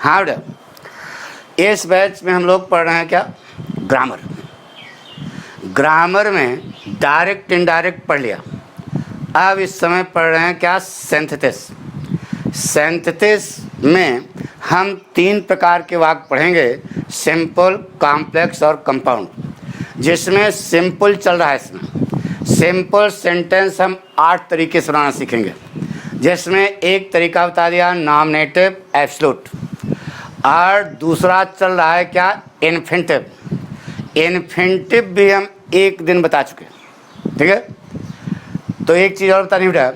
हाँ बेटा, इस बैच में हम लोग पढ़ रहे हैं क्या, ग्रामर। ग्रामर में डायरेक्ट इनडायरेक्ट पढ़ लिया। अब इस समय पढ़ रहे हैं क्या, सिंथेसिस। सिंथेसिस में हम 3 प्रकार के वाक्य पढ़ेंगे, सिंपल, कॉम्प्लेक्स और कंपाउंड। जिसमें सिंपल चल रहा है, इसमें सिंपल सेंटेंस हम 8 तरीके से बनाना सीखेंगे। जिसमें एक तरीका बता दिया, नॉमिनेटिव एब्सोल्यूट, और दूसरा चल रहा है क्या, इन्फिनिटिव। इन्फिनिटिव भी हम एक दिन बता चुके, ठीक है। तो एक चीज़ और बतानी बेटा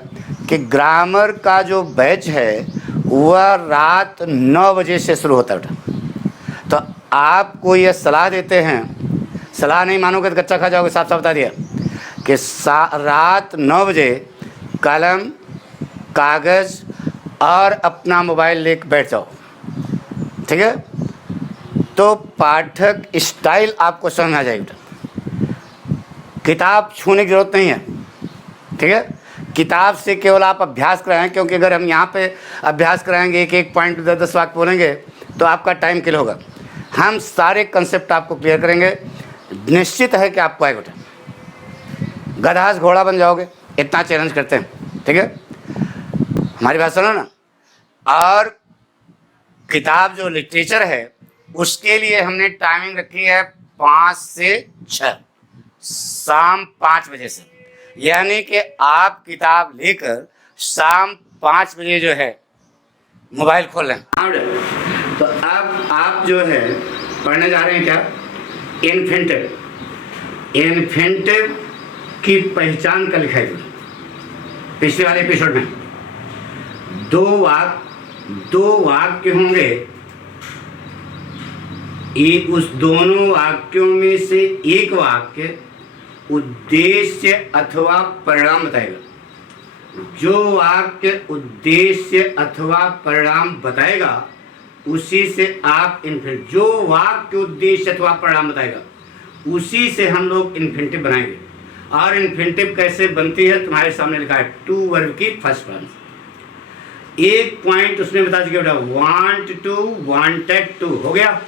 कि ग्रामर का जो बैच है वह रात 9 बजे से शुरू होता है बेटा। तो आपको ये सलाह देते हैं, सलाह नहीं मानोगे तो कच्चा खा जाओगे, साफ साफ बता दिया कि रात 9 बजे कलम, कागज़ और अपना मोबाइल लेकर बैठ जाओ, ठीक है। तो पाठक स्टाइल आपको समझ में आ जाएगी बेटा। किताब छूने की जरूरत नहीं है, ठीक है। किताब से केवल आप अभ्यास कराएं, क्योंकि अगर हम यहाँ पे अभ्यास कराएंगे, एक एक पॉइंट 10-10 वाक्य बोलेंगे तो आपका टाइम किल होगा। हम सारे कंसेप्ट आपको क्लियर करेंगे, निश्चित है कि आपको आएगा बेटा। गधा से घोड़ा बन जाओगे, इतना चैलेंज करते हैं, ठीक है। हमारी बात सुनो ना। और किताब जो लिटरेचर है उसके लिए हमने टाइमिंग रखी है 5 से 6, शाम 5 बजे से। यानी कि आप किताब लेकर शाम 5 बजे जो है मोबाइल खोल लें। तो अब आप जो है पढ़ने जा रहे हैं क्या, इन्फिनिटिव। इन्फिनिटिव की पहचान का लिखा है पिछले वाले एपिसोड में। 2 वाक्य होंगे, उस दोनों वाक्यों में से एक वाक्य उद्देश्य अथवा परिणाम बताएगा। जो वाक्य उद्देश्य अथवा परिणाम बताएगा उसी से आप इन्फिनिटिव, जो वाक्य उद्देश्य अथवा परिणाम बताएगा उसी से हम लोग इन्फिनिटिव बनाएंगे। और इन्फिनिटिव कैसे बनती है तुम्हारे सामने लिखा है, टू वर्ब की फर्स्ट फॉर्म। एक पॉइंट उसमें बता चुके बेटा, वांट टू, वांटेड टू, हो गया।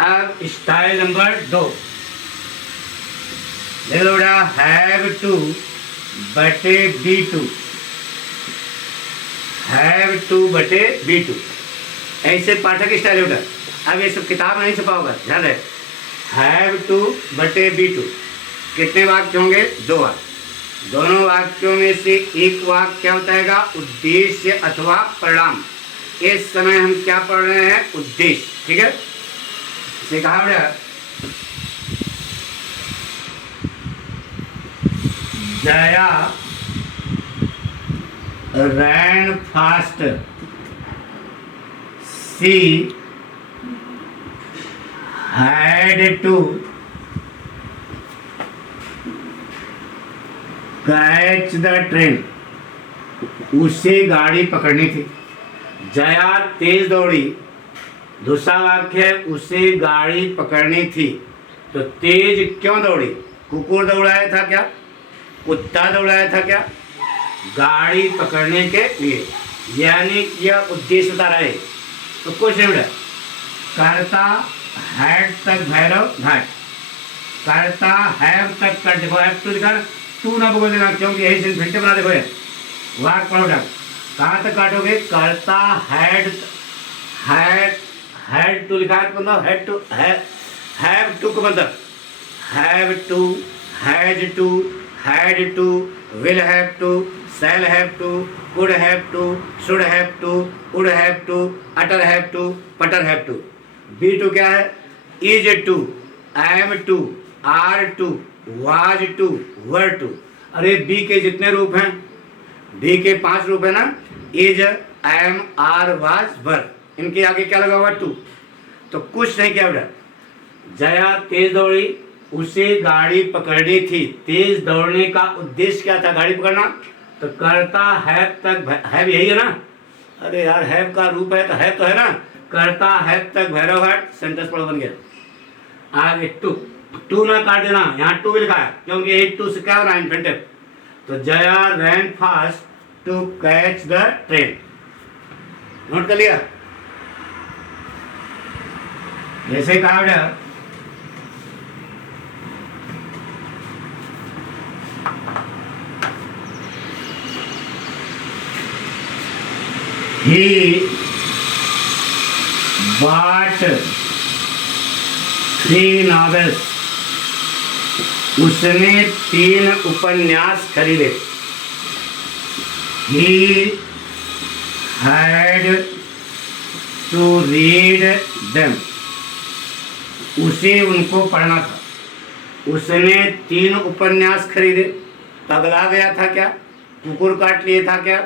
अब स्टाइल नंबर 2 ले लो बेटा, हैव टू बटे बी टू, हैव टू बटे बी टू, ऐसे पाठक स्टाइल है बेटा। अब ये सब किताब में नहीं छपा होगा, ध्यान रहे। हैव टू बटे बी टू, कितने वाक्य होंगे, 2 वाक्य। दोनों वाक्यों में से एक वाक्य क्या बताएगा, उद्देश्य अथवा परिणाम। इस समय हम क्या पढ़ रहे हैं, उद्देश्य, ठीक है। इसे कहा बेटा, Jaya ran fast, she had to catch the train, उसे गाड़ी पकड़नी थी। जया तेज दौड़ी, दूसरा वाक्य है उसे गाड़ी पकड़नी थी। तो तेज क्यों दौड़ी, कुकुर दौड़ाया था क्या, कुत्ता दौड़ाया था क्या, गाड़ी पकड़ने के लिए। यानी यह उद्देश्य बता रहे। तो कुछ नहीं बेटा, करता हैड तक भैरव घाट, करता हैव तक कर, देखो हैव टू लिखा, टू ना बोल देना क्योंकि यही से घंटे बना। देखो वाक पढ़ो बेटा, कहाँ तक काटोगे, करता हैड, हैड टू लिखा है, मतलब हैड टू, हैव टू का मतलब have to, has to, had to, will have to, shall have to, could have to, should have to, would have to, अटर हैव टू, पटर हैव टू। बी टू क्या है, is to, am to, are to, was to, were to. अरे be के जितने रूप हैं, B के 5 रूप है ना, इज, एम, आर, वाज, वर, इनके आगे क्या लगा हुआ, टू। तो कुछ नहीं किया बेटा, जया तेज दौड़ी, उसे गाड़ी पकड़नी थी। तेज दौड़ने का उद्देश्य क्या था, गाड़ी पकड़ना। तो करता हैव तक, हैव यही है ना, अरे यार हैव का रूप है तो हैव तो है ना, करता हैव तक भैरव घाट, सेंटेंस पढ़ो बन गया। आगे टू, टू ना काट देना, यहाँ टू भी लिखा है क्योंकि एक टू से क्या हो रहा है, इन्फिनिटिव। तो Jaya ran fast to catch the train, note कर लिया। जैसे कहा बेटा he bought 3 novels, उसने 3 उपन्यास खरीदे। He had to read them, उसे उनको पढ़ना था। उसने 3 उपन्यास खरीदे। पगला गया था क्या? कुकुर काट लिए था क्या?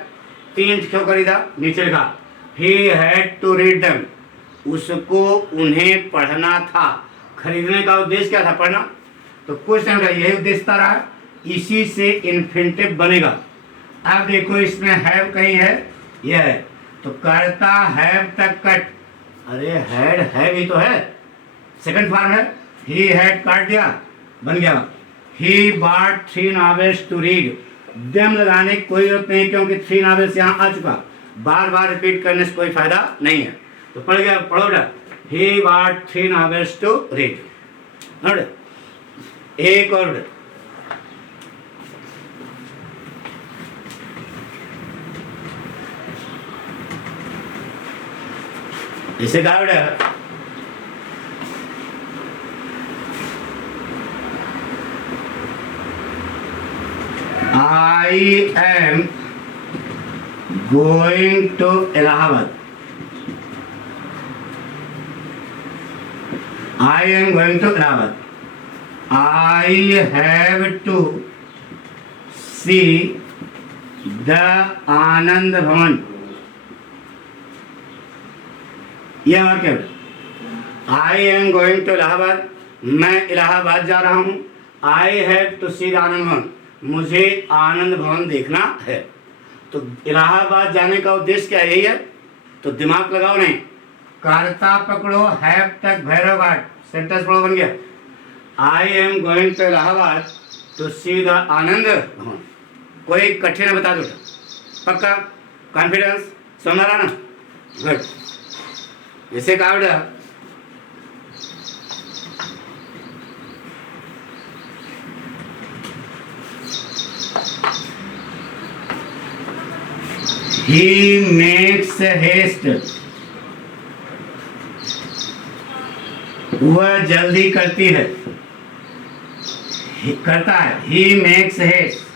3 क्यों खरीदा? नीचे लिखा he had to read them, उसको उन्हें पढ़ना था। खरीदने का उद्देश्य क्या था? पढ़ना। तो क्वेश्चन का यही उद्देश्य रहा, इसी से इन्फिनिटिव बनेगा। अब देखो इसमें हैव कहीं है, यह है, तो करता हैव तक कट, अरे हैड हैव ही तो है, सेकंड फॉर्म है। ही हैड काट दिया, बन गया he bought 3 novels to read. Them लगाने की कोई जरूरत नहीं, क्योंकि 3 novels यहाँ आ चुका, बार बार रिपीट करने से कोई फायदा नहीं है। तो पढ़ गया, पढ़ो बेटा, he bought 3 novels to read. एक और बेटा, इसे कहा बेटा I am going to Allahabad. I am going to Allahabad. I have to see the Anand Bhavan. यह वाक्य है। I am going to Allahabad, मैं इलाहाबाद जा रहा हूँ। I have to see the आनंद भवन, मुझे आनंद भवन देखना है। तो इलाहाबाद जाने का उद्देश्य क्या यही है? तो दिमाग लगाओ नहीं, कर्ता पकड़ो, हैव तक भैरव घाट, सेंटेंस पढ़ो, बन गया I am going to Allahabad to see the Anand Bhavan. कोई कठिन है बता दो, पक्का कॉन्फिडेंस, समझ रहा ना? गुड। जैसे कहा बेटा he makes haste, वह जल्दी करती है, करता है। he makes haste,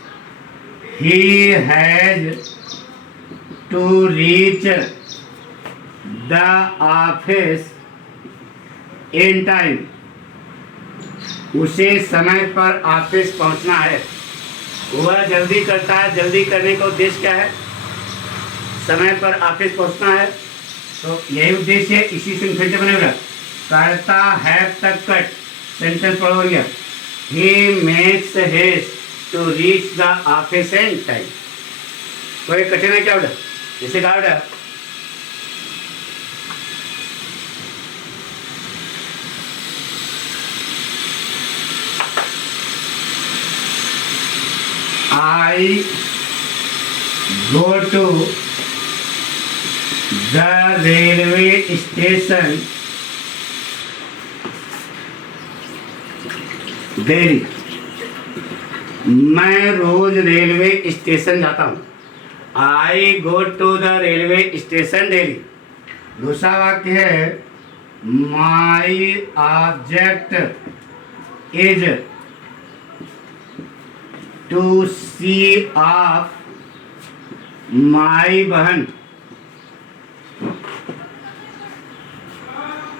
he has to reach the office in time, उसे समय पर ऑफिस पहुंचना है। वह जल्दी करता है, जल्दी करने का उद्देश्य क्या है? समय पर ऑफिस पहुंचना है। तो यही उद्देश्य है, इसी से इन्फिनिटिव बनेगा। करता हैव तक कट, सेंटेंस पढ़ो गया he makes haste to reach the office in time. कोई कठिन है क्या बेटा? जैसे कहा बेटा I go to the railway station daily, मैं रोज रेलवे स्टेशन जाता हूँ। I go to the railway station daily. दूसरा वाक्य है my object is to see off my बहन।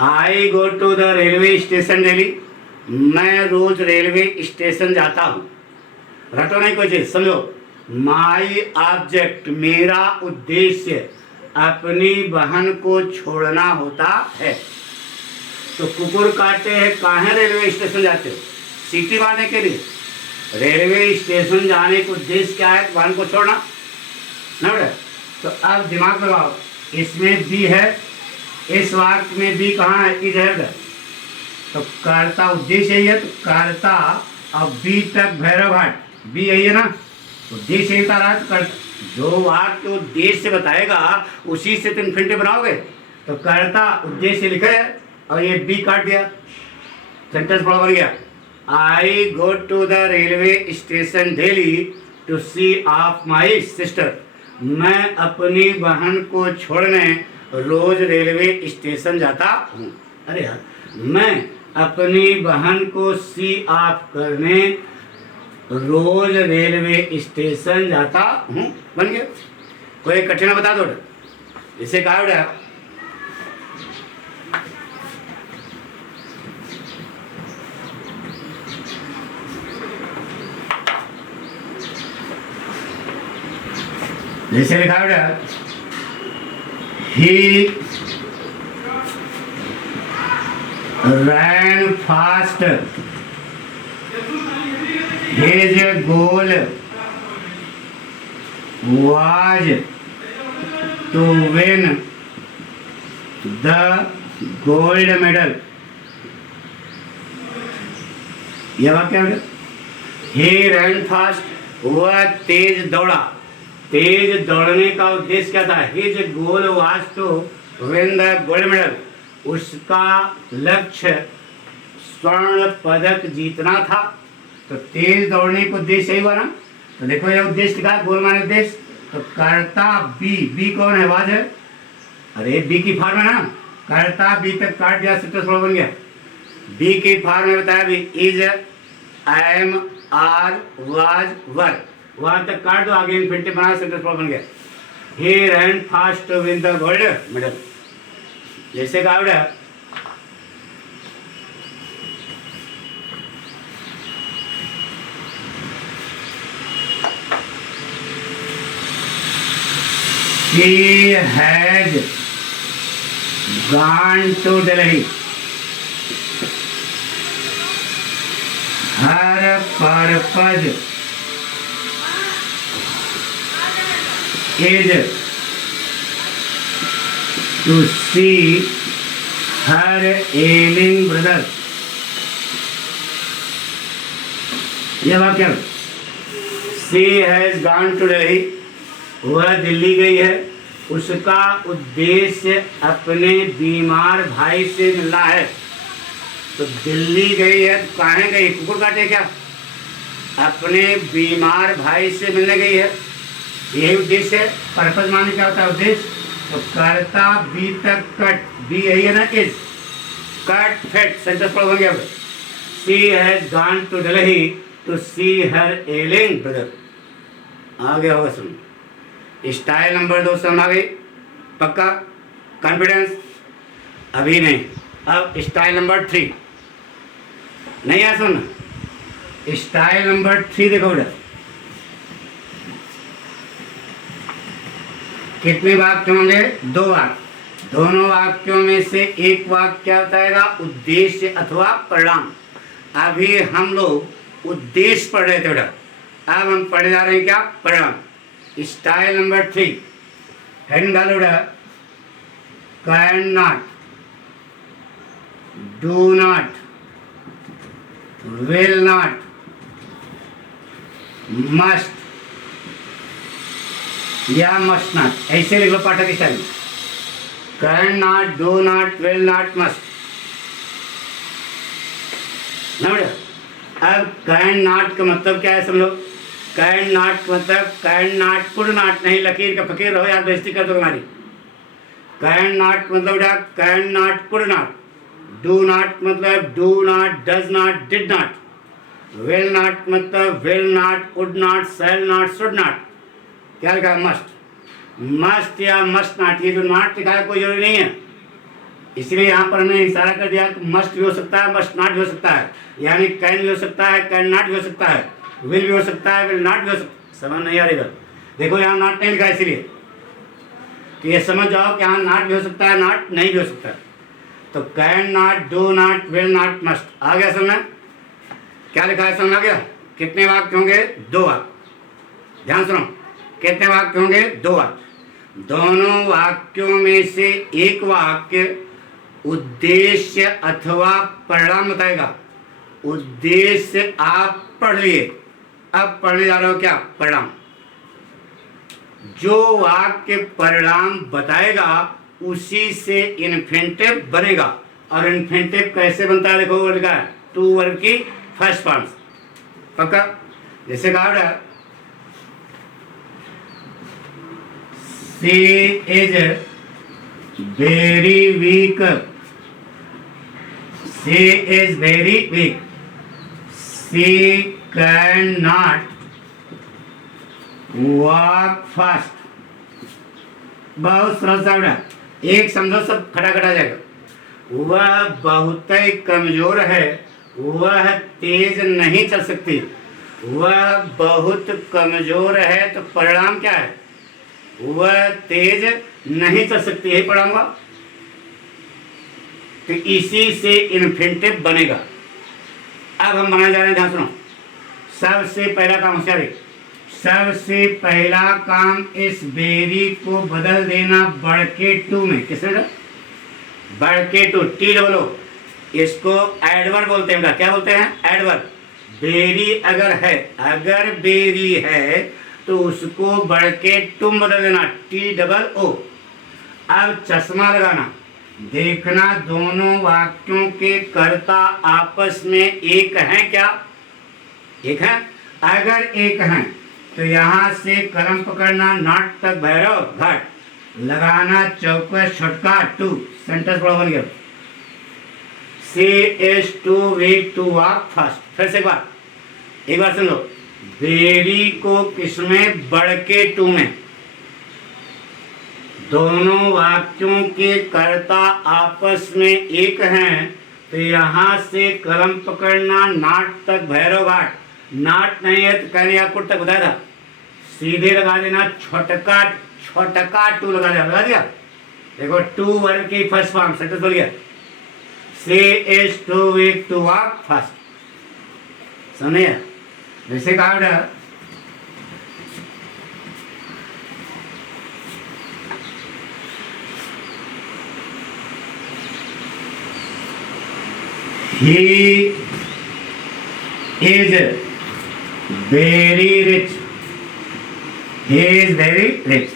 I go to the railway station daily, मैं रोज रेलवे स्टेशन जाता हूँ। रटो नहीं कोई चीज, समझो। माई ऑब्जेक्ट, मेरा उद्देश्य अपनी बहन को छोड़ना होता है। तो कुकुर काटते हैं, कहाँ रेलवे स्टेशन जाते हो? सीटी मारने के लिए। रेलवे स्टेशन जाने का उद्देश्य क्या है? बहन को छोड़ना ना बेटा। तो अब दिमाग लगाओ, इसमें बी है, इस वाक्य में बी कहाँ है? इज है बेटा। तो कर्ता उद्देश्य यही है, तो कर्ता अब बी तक भैरव घाट, बी यही है ना, उद्देश्य यही रहा। तो जो वाक्य उद्देश्य बताएगा उसी से तो इन्फिनिटिव बनाओगे। तो कर्ता उद्देश्य लिखा है, और ये बी काट दिया, सेंटेंस बड़ा बन गया। I go to the railway station daily to see off my sister. मैं अपनी बहन को छोड़ने रोज रेलवे स्टेशन जाता हूँ। अरे यार, मैं अपनी बहन को सी ऑफ करने रोज रेलवे स्टेशन जाता हूँ। बन गया। कोई कठिन बता दो, इसे कहा बेटा जैसे लिखा बेटा, ही ran fast, his goal was to win the gold medal। यह वाक्य है। he ran fast, वह तेज दौड़ा। तेज दौड़ने का उद्देश्य क्या था? His goal was to win the gold medal, उसका लक्ष्य स्वर्ण पदक जीतना था। तो तेज दौड़ने का उद्देश्य यही हुआ ना। तो देखो यह उद्देश्य लिखा है, गोल माने उद्देश्य। तो कर्ता बी, बी कौन है? वाज है। अरे बी की फॉर्म है ना, कर्ता बी तक काट दिया, सेंटेंस बन गया। बी की फॉर्म में बताया भी, इज, एम, आर, वाज, वर, वहां तक काट दो, आगे इन्फिनिटिव बना, सेंटेंस बन गया। He ran fast to win the gold medal. जैसे कहा बेटा, she had gone to Delhi, her purpose is to see her ailing brother। यह वाक्य, she has gone to Delhi, वह दिल्ली गई है, उसका उद्देश्य अपने बीमार भाई से मिलना है। तो दिल्ली गई है, तो कहाँ गई? कुकुर काटे क्या? अपने बीमार भाई से मिलने गई है, यही उद्देश्य है। पर्पज माने क्या होता है? उद्देश्य। तो कर्ता बी तक कट, बी यही है ना, इज, कट फेट, सेंटेंस हो गया। She has gone to Delhi to see her ailing brother. आगे होगा सुन। स्टाइल नंबर 2 समझ आ गई? पक्का? कॉन्फिडेंस? अभी नहीं। अब स्टाइल नंबर 3 नहीं है, सुन। स्टाइल नंबर 3 देखो बेटा, कितने वाक्य होंगे? 2 वाक्य। दोनों वाक्यों में से एक वाक्य क्या बताएगा? उद्देश्य अथवा परिणाम। अभी हम लोग उद्देश्य पढ़ रहे थे बेटा, अब हम पढ़े जा रहे हैं क्या? परिणाम। स्टाइल नंबर 3 हेडिंग डालो बेटा, can not, do not, will not, must या मस्ट नॉट, ऐसे लिख लो Pathak style. Can not, do not, will not, must ना बेटा। अब कैन नॉट का मतलब क्या है समझो। कैन नॉट का मतलब कैन नॉट, कुड नॉट नहीं, लकीर का फकीर रहो यार, बेइज्जती कर दो तुम्हारी। कैन नॉट मतलब बेटा can not, could not. Do not मतलब do not, does not, did not. Will not मतलब will not, would not, shall not, should not. क्या लिखा है? मस्ट। मस्ट या मस्ट नॉट, ये जो नॉट लिखा है कोई जरूरी नहीं है, इसलिए यहाँ पर हमने इशारा कर दिया कि मस्ट भी हो सकता है, मस्ट नॉट भी हो सकता है। यानी कैन भी हो सकता है, कैन नॉट भी हो सकता है, विल भी हो सकता है, विल नॉट भी हो सकता है। समझ नहीं आ रही बात? देखो यहाँ नॉट नहीं लिखा है, इसलिए तो ये समझ जाओ कि यहाँ नॉट भी हो सकता है, नॉट नहीं भी हो सकता है। तो can not, do not, will not, must. आ गया समझ? क्या लिखा है समझ आ गया? कितने वाक्य होंगे? 2 वाक्य। ध्यान सुनो, कितने वाक्य होंगे? 2 वाक्य। दोनों वाक्यों में से एक वाक्य उद्देश्य अथवा परिणाम बताएगा। उद्देश्य आप पढ़ लिए, अब पढ़ने जा रहे हो क्या? परिणाम। जो वाक्य परिणाम बताएगा उसी से इन्फिनिटिव बनेगा। और इन्फिनिटिव कैसे बनता है देखो वर्ड का, टू वर्ड की फर्स्ट फॉर्म्स। पक्का? जैसे कहा she is very weak, she is very weak, she can not walk fast. बहुत सरल सा बेटा, एक समझो सब खटाखट आ जाएगा। वह बहुत ही कमजोर है, वह तेज नहीं चल सकती। वह बहुत कमजोर है तो परिणाम क्या है? वह तेज नहीं चल सकती है परिणाम का। तो इसी से इन्फिनिटिव बनेगा। अब हम बनाने जा रहे हैं, ध्यान सुनो। सबसे पहला काम होशियारी, सबसे पहला काम इस बेरी को बदल देना बढ़ के टू में। किसमें? बढ़ के टू, टी डबल ओ। इसको एडवर्ब बोलते हैं। क्या बोलते हैं? एडवर्ब। बेरी अगर है, अगर बेरी है तो उसको बढ़ के तुम बदल देना, टी डबल ओ। अब चश्मा लगाना, देखना दोनों वाक्यों के कर्ता आपस में एक हैं क्या? एक है। अगर एक हैं तो यहां से कलम पकड़ना, नाट तक भैरव घाट, लगाना चौकस छटका टू। सेंटेंस बड़ा बन गया। She is too weak to walk fast. फिर से एक बार सुन लो। बेरी को किसमें? बढ़ के टू में। दोनों वाक्यों के कर्ता आपस में एक हैं तो यहां से कलम पकड़ना, नाट तक भैरव घाट। नाट नहीं है तो कहने आपको तक बताया था, सीधे लगा देना छोटका, छोटका टू लगा दिया। देखो टू वर्ड की फर्स्ट फॉर्म, सेंटेंस बोल गया। She is too weak to walk fast. समझिए? जैसे कहा he is very rich, he is very rich,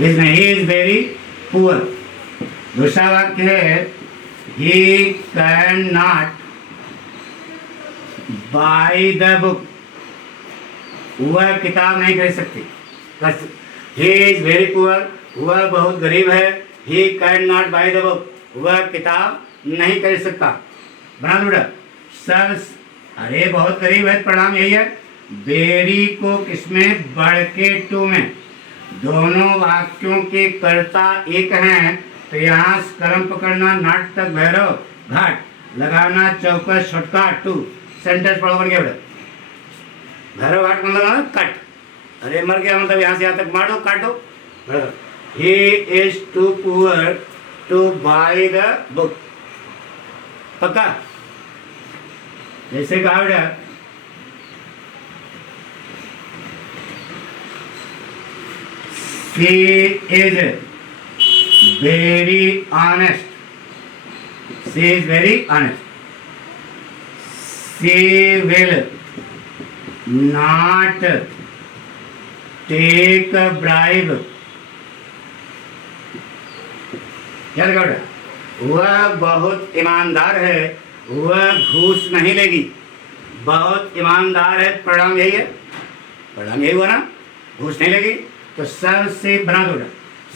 इसमें he is very poor। दूसरा वाक्य है he can not buy the book, वह किताब नहीं खरीद सकती। he is very poor, वह बहुत गरीब है। he can not buy the book, वह किताब नहीं खरीद सकता। बना दो बेटा। सब अरे बहुत गरीब है, परिणाम यही है। बेरी को किसमें? बढ़ के टू में। दोनों वाक्यों के कर्ता एक हैं तो यहाँ कलम पकड़ना, नाट तक भैरव घाट, लगाना चौकस छटका टू। सेंटेंस पढ़ो बन गया बेटा। भैरव घाट मतलब लगाना कट। अरे मर गया मतलब यहाँ से यहाँ तक मारो काटो। He is too poor to buy the book. पक्का? जैसे कहा बेटा she is very honest, she is very honest, she will not take bribe. याद करो, वह बहुत ईमानदार है, वह घूस नहीं लेगी। बहुत ईमानदार है, परिणाम यही है। परिणाम यही हुआ ना, घूस नहीं लेगी। तो सबसे बना दो,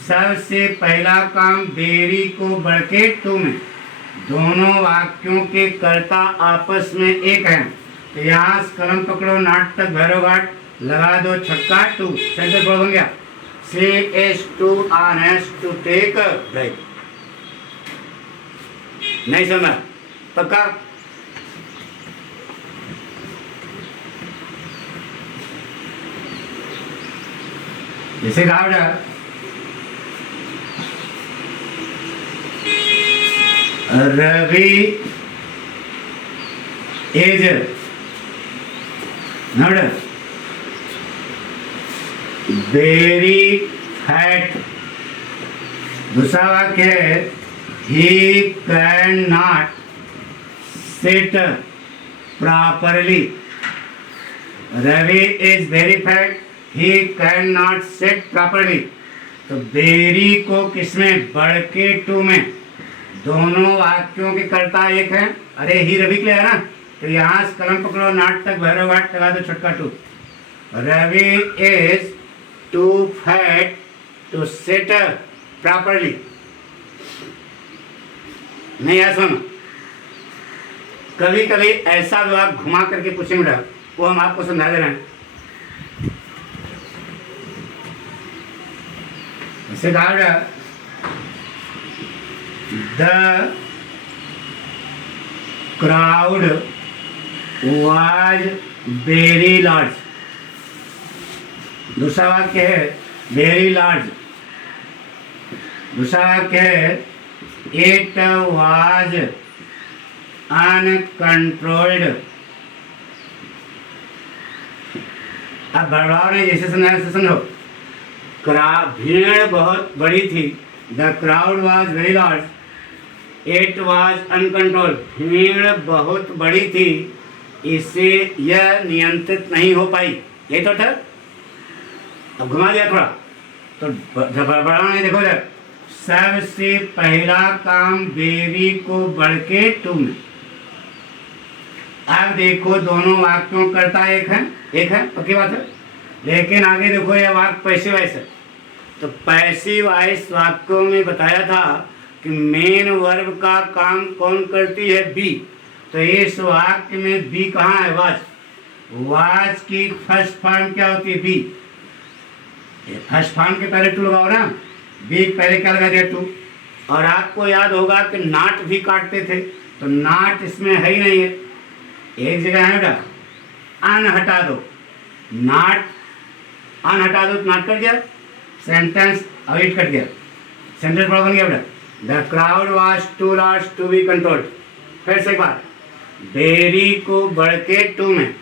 सबसे पहला काम बेरी को बढ़ के टू में। दोनों वाक्यों के कर्ता आपस में एक हैं तो यहाँ कलम पकड़ो, नाट तक भैरव घाट, लगा दो छक्का टू। सेंटेंस बन गया। She is too honest to take break. नहीं समझा? पक्का? जैसे कहा बेटा Ravi is not very fat. दूसरा वाक्य है he cannot sit properly। Ravi is very fat, he cannot sit properly। तो बेरी को किसमें, बढ़ के टू में। दोनों वाक्यों के कर्ता एक है। अरे ही रवि के लिए है ना, तो यहाँ से कलम पकड़ो, नाट तक भैरव घाट लगा दो छोटका too. Ravi is too fat to sit properly. नहीं है, सुनो, कभी कभी ऐसा जो आप घुमा करके पूछेंगे वो हम आपको समझा दे रहे हैं। इसे कहा the crowd was very large. दूसरा वाक्य है वेरी लार्ज। दूसरा वाक्य है इट वाज अनकंट्रोल्ड। अब बड़वाओ ने जैसे समझाया से समझो। भीड़ बहुत बड़ी थी। The crowd was very large, it was uncontrolled. भीड़ बहुत बड़ी थी, इससे यह नियंत्रित नहीं हो पाई। ये तो था। अब घुमा दिया थोड़ा, तो बड़वाओ ने देखो जब सबसे पहला काम बेरी को बढ़ के टू में। अब देखो दोनों वाक्यों करता एक है, पक्की बात है। लेकिन आगे देखो यह वाक्य पैसिव वॉइस है। तो पैसिव वॉइस वाक्यों में बताया था कि मेन वर्ब का काम कौन करती है, बी। तो इस वाक्य में बी कहाँ है, वाज। वाज की फर्स्ट फॉर्म क्या होती है, बी। फर्स्ट फॉर्म के पहले टू लगाओ ना, बी पहले क्या लगा दिया, टू। और आपको याद होगा कि नाट भी काटते थे, तो नाट इसमें है ही नहीं है, एक जगह है बेटा, अन हटा दो। नाट अन हटा दो तो नाट कट गया, सेंटेंस अवेट कट गया, सेंटेंस बड़ा बन गया बेटा। The crowd was too large to be controlled. फिर से एक बार, बेरी को बढ़ के टू में।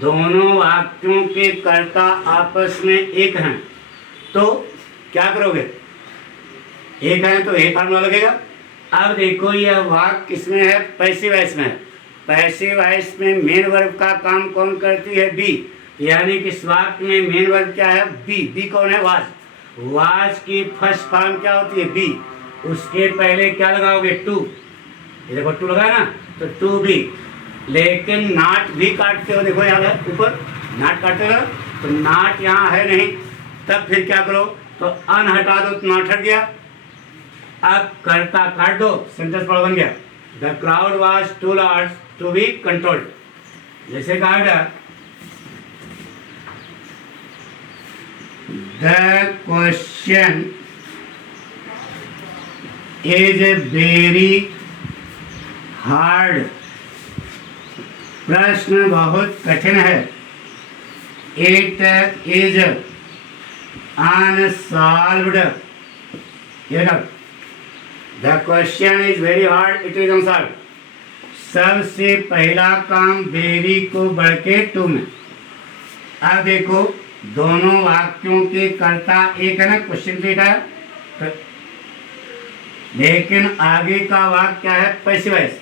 दोनों वाक्यों के कर्ता आपस में एक हैं, तो क्या करोगे, एक है तो एक फार्मूला लगेगा। अब देखो यह वाक्य किसमें है, पैसिव वॉइस में है। पैसिव वॉइस में मेन वर्ब का काम कौन करती है, बी। यानी कि इस वाक्य में मेन वर्ब क्या है, बी। बी कौन है, वाज। वाज की फर्स्ट फॉर्म क्या होती है, बी। उसके पहले क्या लगाओगे, टू। ये देखो टू लगा ना, तो टू बी। लेकिन नाट भी काटते हो, देखो यहाँ है ऊपर नाट काटते हो, तो नाट यहाँ है नहीं। तब फिर क्या करो, तो अन हटा दो तो नाट हट गया। अब कर्ता काट दो, सेंटेंस पढ़ बन गया। The crowd was too large to be controlled. जैसे कहा गया, the question is very hard. प्रश्न बहुत कठिन है। It is unsolved. ये the question is very hard, it is unsolved. सबसे पहला काम बेरी को बढ़ के टू में। अब देखो दोनों वाक्यों के कर्ता एक है ना, क्वेश्चन थीटा है, तो लेकिन आगे का वाक्य क्या है, पैसिव वॉइस।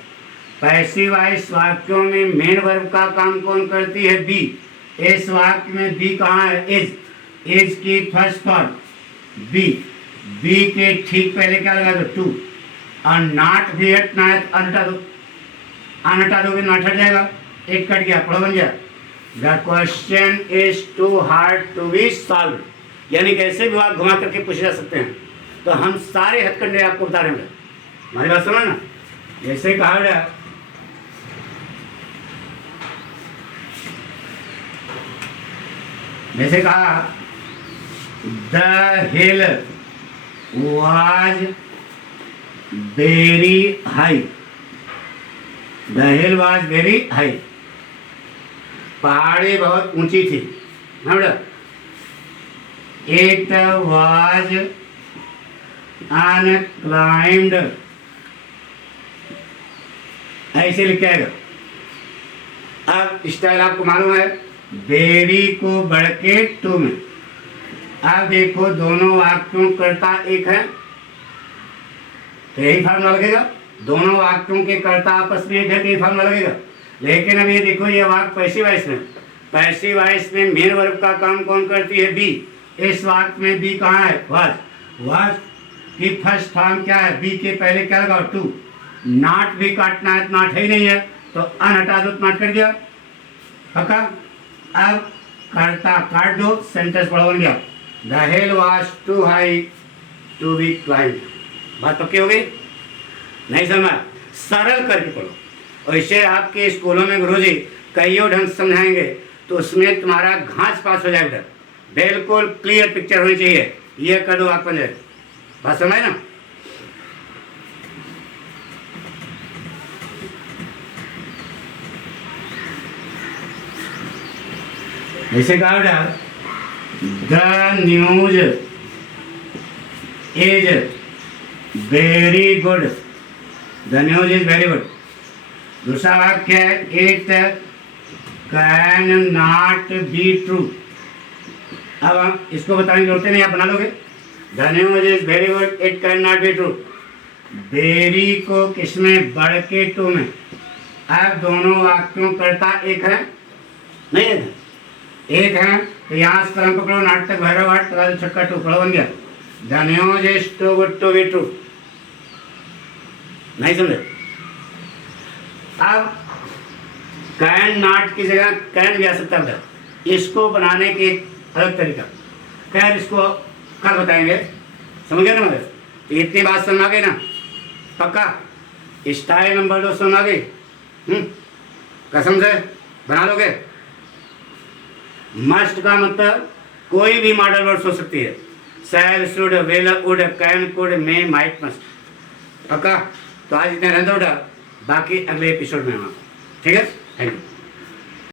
पैसिव वॉइस वाक्यों में मेन वर्ब का काम कौन करती है, बी। इस वाक्य में बी कहाँ है, इज। इज की फर्स्ट फॉर्म बी। बी के ठीक पहले क्या लगा दो, टू। और नाट भी हटना है तो अनहटा दो, अनहटा दोगे नाट हट जाएगा, एक कट गया, पढ़ो बन गया। The question is too hard to be solve. यानी कैसे भी आप घुमा करके पूछे जा सकते हैं। तो हम सारे हथकंडे आपको बता रहे हैं, हमारी बात सुनो ना। जैसे कहा गया, जैसे कहा the hill was very high. The hill was very high. पहाड़ी बहुत ऊंची थी। It was unclimbed. ऐसे लिखा है। अब स्टाइल आपको मालूम है, बेरी को बढ़ के टू में। अब देखो दोनों वाक्यों कर्ता एक है, तो यही फार्मूला लगेगा। दोनों वाक्यों के कर्ता आपस में एक है, तो यही फार्मूला लगेगा। लेकिन अब ये देखो ये वाक्य पैसिव वॉइस में। पैसिव वॉइस में मेन वर्ब का काम कौन करती है, बी। इस वाक्य में बी कहाँ है, वाज। वाज की फर्स्ट फॉर्म क्या है, बी के पहले क्या लगाओ टू, नॉट भी काटना है, नॉट है ही नहीं है तो अन हटा दो, नॉट कर दिया पक्का। अब करता काट दो, सेंटेंस बड़ा बन गया, the hill was too high to be climb. बात पक्की हो गई, नहीं समझ, सरल करके पढ़ो। और इसे आपके स्कूलों में गुरुजी कईयों ढंग से समझाएंगे तो उसमें तुम्हारा घास पास हो जाएगा, बिल्कुल क्लियर पिक्चर होनी चाहिए। ये कर दो आप पंजे, बात समझ ना। ऐसे कहा बेटा, the news is very good, the news is very good. दूसरा वाक्य है, it can not be true. अब हम इसको बताने की जरूरत नहीं, आप बना लोगे, the news is very good, it can not be true. Very को किसमें, बढ़ के टू में। अब दोनों वाक्यों करता एक है, नहीं है, एक है तो यहाँ से कलम पकड़ो, नाटक भैरव हाट तगा छक्का टू, पढ़ो बन गया, the news is too good to be true. नहीं समझे। अब कैन नॉट की जगह कैन भी आ सकता है, इसको बनाने की एक अलग तरीका, खैर इसको कल बताएंगे, समझ गए ना मगर। तो इतनी बात समझ आ गई ना पक्का। स्टाइल नंबर 2 समझ आ गई, कसम से बना लोगे। मस्ट का मतलब कोई भी मॉडल वर्ड्स हो सकती है, shall, should, will, would, can, could, may, might, must, पक्का। तो आज इतने रहते, बाकी अगले एपिसोड में हम, ठीक है, थैंक यू।